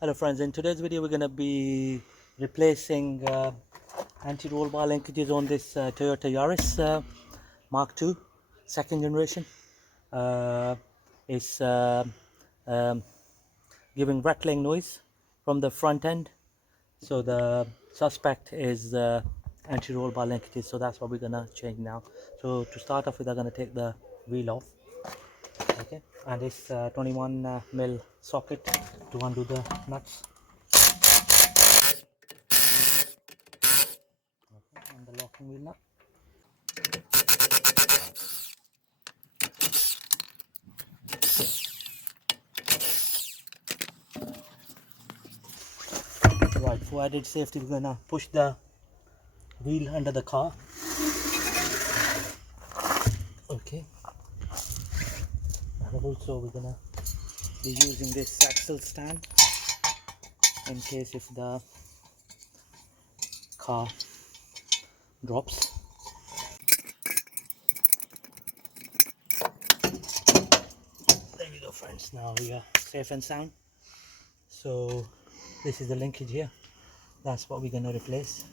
Hello friends, in today's video we're going to be replacing anti-roll bar linkages on this Toyota Yaris Mark II second generation. It's um, giving rattling noise from the front end, so the suspect is anti-roll bar linkages, so that's what we're going to change now. So to start off with, I'm going to take the wheel off. Okay, and this 21 mil socket to undo the nuts. And the locking wheel nut. Right, for added safety, we're gonna push the wheel under the car. Okay. And also we're gonna be using this axle stand in case if the car drops. There we go friends, now we are safe and sound. So this is the linkage here. That's what we're gonna replace.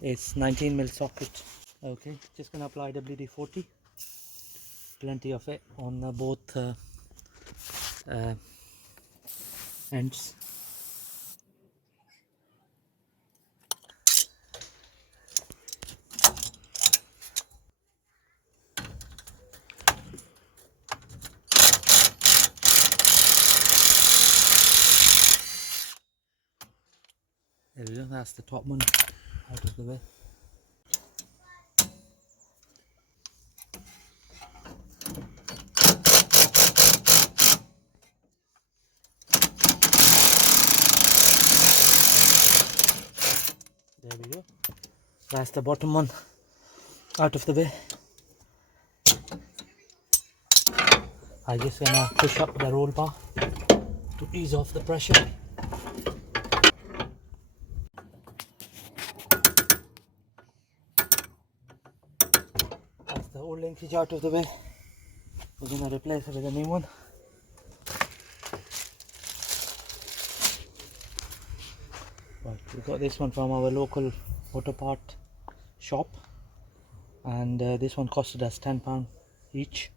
It's 19 mil socket. Okay, just gonna apply WD-40, plenty of it on both ends. There we go, that's the top one out of the way. There we go, that's the bottom one out of the way. I'm just gonna push up the roll bar to ease off the pressure. That's the old linkage out of the way. We're gonna replace it with a new one. Right, we got this one from our local auto part shop, and this one costed us £10 each.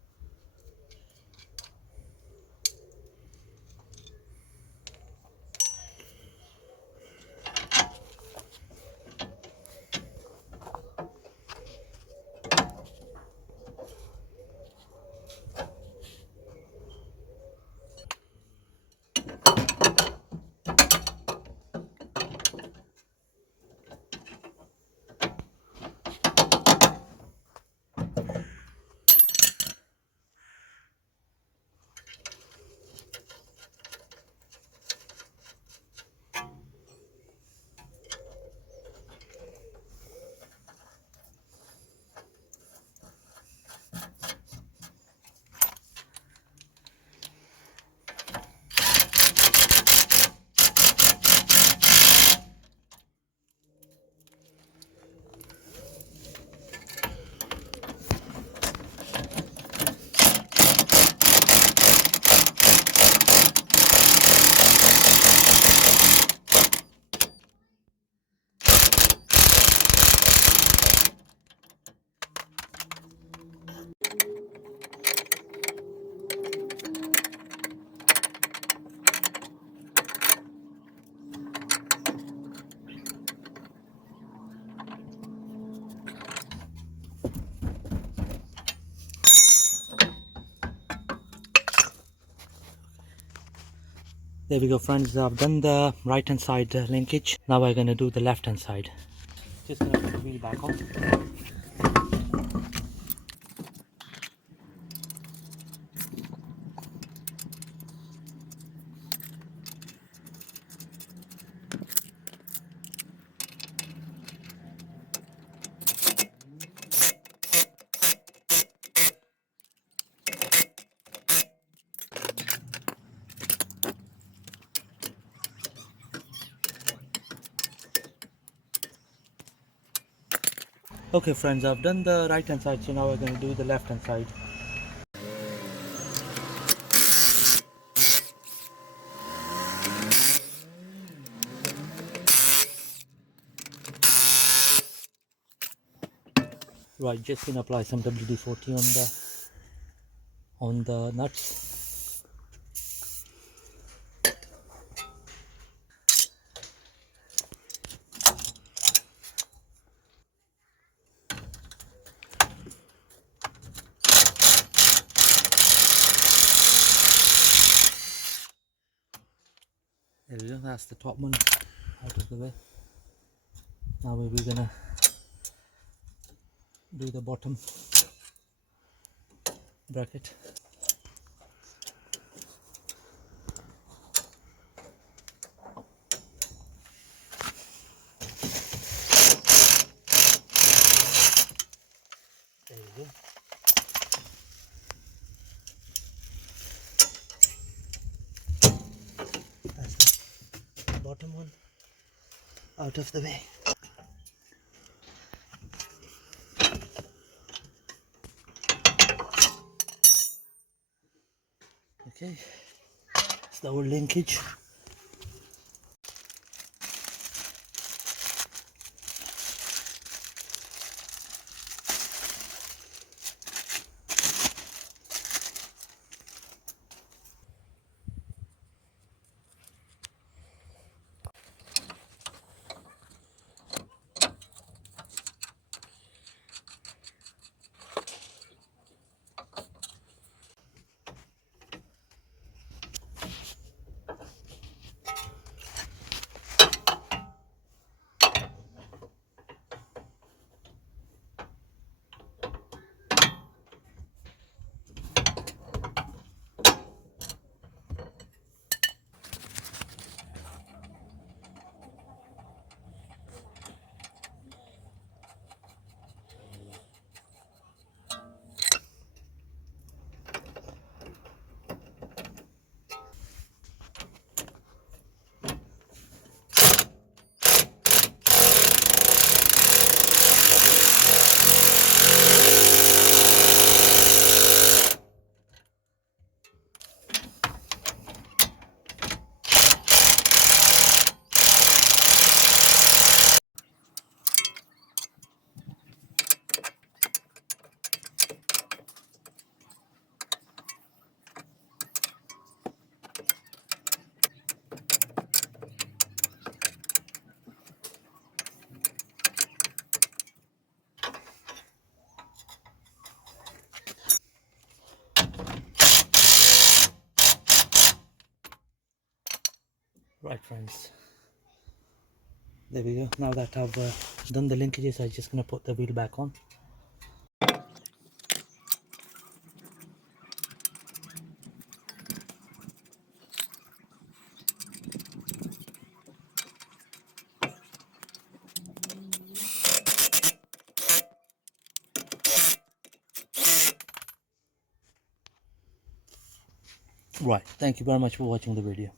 There we go friends, I've done the right hand side linkage. Now we're gonna do the left hand side. Just gonna put the wheel back on. Okay friends, I've done the right hand side, so now we're going to do the left hand side. Right, just gonna apply some WD-40 on the nuts. There we go, that's the top one out of the way. Now we're gonna do the bottom bracket. There we go. That's the bottom one out of the way. Okay, it's the old linkage. Right friends, there we go. Now that I've done the linkages, I'm just gonna put the wheel back on. Right, thank you very much for watching the video.